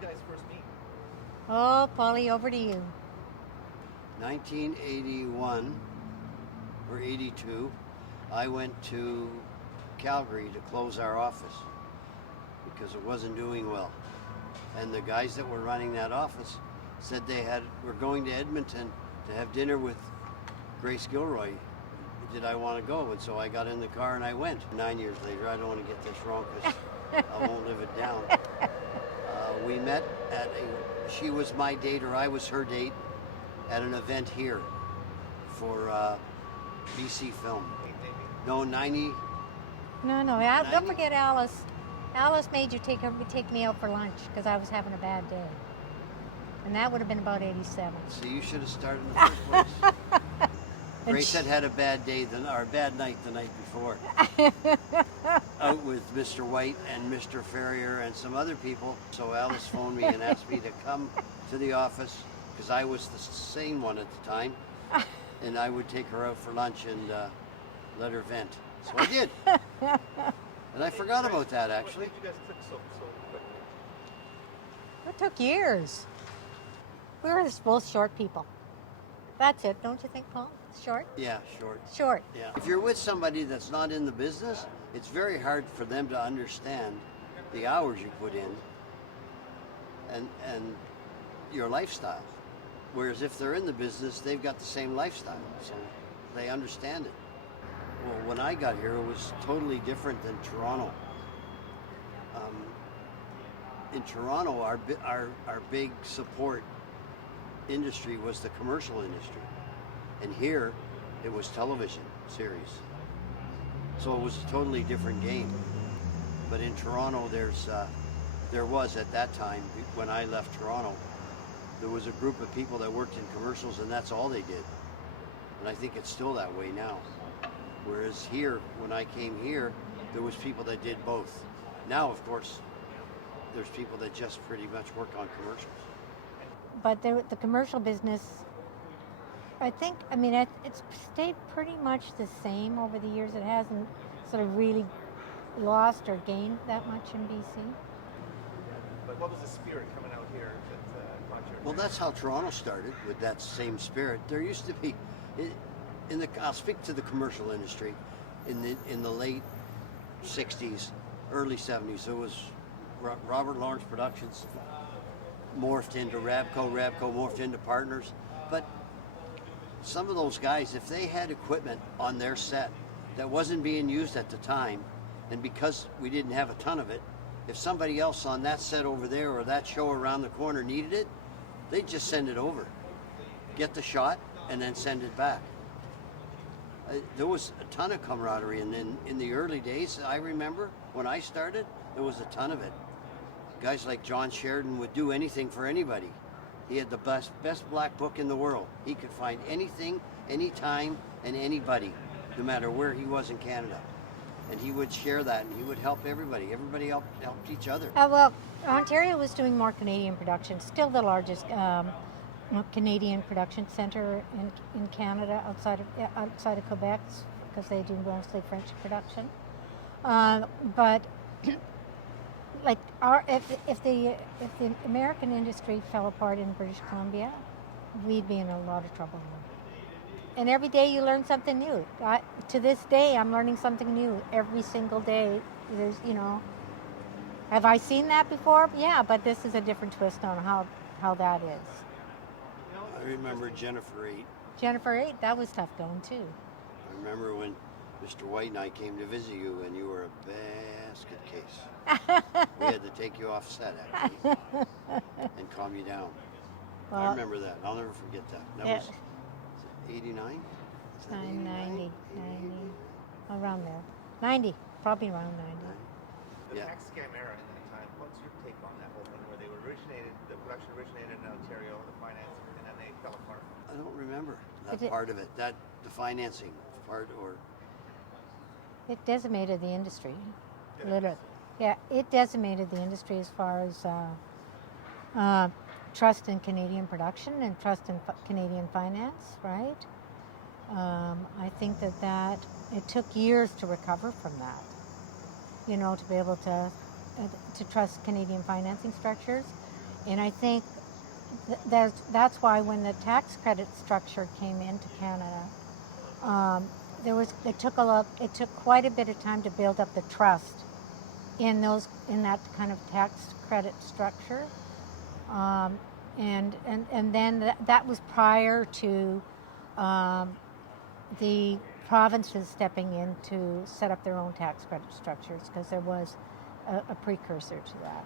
you guys first meet? Oh, Polly, over to you. 1981 or 82, I went to Calgary to close our office because it wasn't doing well. And the guys that were running that office said were going to Edmonton to have dinner with Grace Gilroy. Did I want to go? And so I got in the car and I went. 9 years later, I don't want to get this wrong because I won't live it down. We met she was my date or I was her date at an event here for BC Film. No, 90. No, don't forget Alice. Alice made you take me out for lunch because I was having a bad day. And that would have been about 87. So you should have started in the first place. Grace had a bad day, or a bad night the night before. Out with Mr. White and Mr. Ferrier and some other people. So Alice phoned me and asked me to come to the office because I was the sane one at the time. And I would take her out for lunch and let her vent. So I did. And I forgot about that, actually. What made you guys click so quickly? It took years. We were both short people. That's it, don't you think, Paul? Short? Yeah, short. Short. Yeah. If you're with somebody that's not in the business, it's very hard for them to understand the hours you put in and your lifestyle. Whereas if they're in the business, they've got the same lifestyle, so they understand it. Well, when I got here, it was totally different than Toronto. In Toronto, our big support industry was the commercial industry. And here, it was television series. So it was a totally different game. But in Toronto, there was at that time, when I left Toronto, there was a group of people that worked in commercials and that's all they did. And I think it's still that way now. Whereas here, when I came here, there was people that did both. Now, of course, there's people that just pretty much work on commercials. But the commercial business, it's stayed pretty much the same over the years. It hasn't sort of really lost or gained that much in BC. But what was the spirit coming out here that caught your Well, that's how Toronto started, with that same spirit. There used to be, I'll speak to the commercial industry, in the late 60s, early 70s, there was Robert Lawrence Productions morphed into Rabco morphed into Partners. But some of those guys, if they had equipment on their set that wasn't being used at the time, and because we didn't have a ton of it, if somebody else on that set over there or that show around the corner needed it, they'd just send it over, get the shot, and then send it back. There was a ton of camaraderie, and in the early days, I remember when I started, there was a ton of it. Guys like John Sheridan would do anything for anybody. He had the best black book in the world. He could find anything, anytime, and anybody, no matter where he was in Canada. And he would share that, and he would help everybody. Everybody helped each other. Well, Ontario was doing more Canadian production, still the largest Canadian production center in Canada outside of Quebec, because they do mostly French production. But like if the American industry fell apart in British Columbia, we'd be in a lot of trouble. And every day you learn something new. To this day, I'm learning something new every single day. There's, have I seen that before? Yeah, but this is a different twist on how that is. I remember Jennifer 8. Jennifer 8, that was tough going too. I remember when Mr. White and I came to visit you and you were a basket case. We had to take you off set, actually, and calm you down. Well, I remember that. I'll never forget that. That was 89? 90, around there. 90, probably around 90. The tax scam era in that time, what's your take on that whole thing where the production originated in Ontario, the financing, and then they fell apart? I don't remember that part of it, the financing part, or... It decimated the industry, literally. Yeah, it decimated the industry as far as trust in Canadian production and trust in Canadian finance, right? I think that it took years to recover from that, to be able to trust Canadian financing structures. And I think that's why when the tax credit structure came into Canada, it took quite a bit of time to build up the trust in that kind of tax credit structure, and then that was prior to the provinces stepping in to set up their own tax credit structures, because there was a precursor to that.